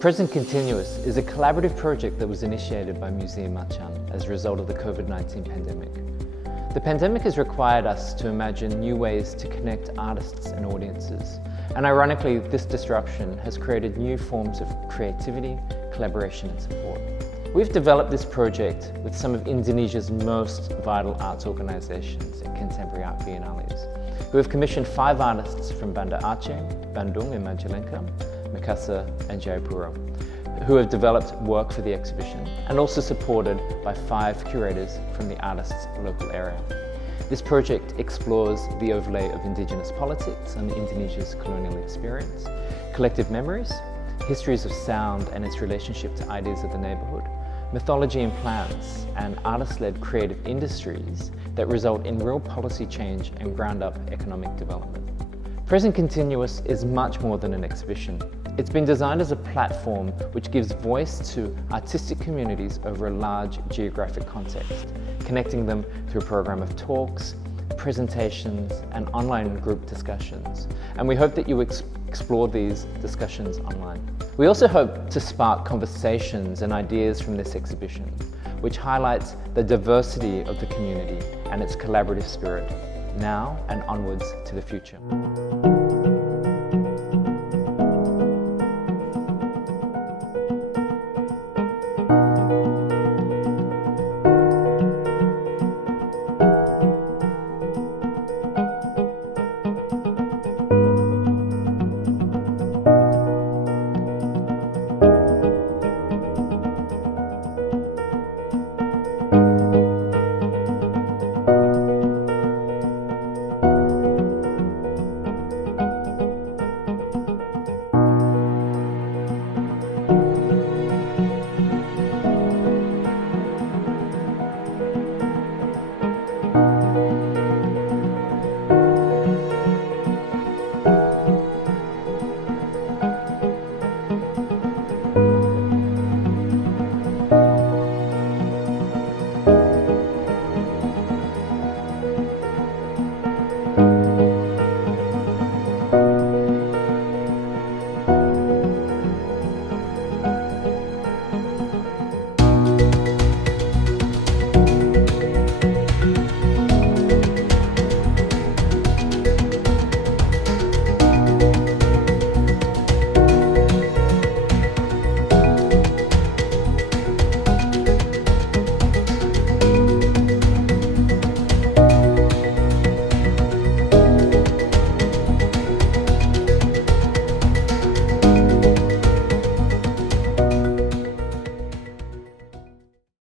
Present Continuous is a collaborative project that was initiated by Museum MACAN as a result of the COVID-19 pandemic. The pandemic has required us to imagine new ways to connect artists and audiences. And ironically, this disruption has created new forms of creativity, collaboration and support. We've developed this project with some of Indonesia's most vital arts organizations and contemporary art biennales, who have commissioned 5 artists from Banda Aceh, Bandung and Majalengka, Makassar and Jayapura, who have developed work for the exhibition and also supported by 5 curators from the artist's local area. This project explores the overlay of Indigenous politics on Indonesia's colonial experience, collective memories, histories of sound and its relationship to ideas of the neighborhood, mythology and plants, and artist-led creative industries that result in real policy change and ground-up economic development. Present Continuous is much more than an exhibition. It's been designed as a platform which gives voice to artistic communities over a large geographic context, connecting them through a program of talks, presentations, and online group discussions. And we hope that you explore these discussions online. We also hope to spark conversations and ideas from this exhibition, which highlights the diversity of the community and its collaborative spirit, now and onwards to the future.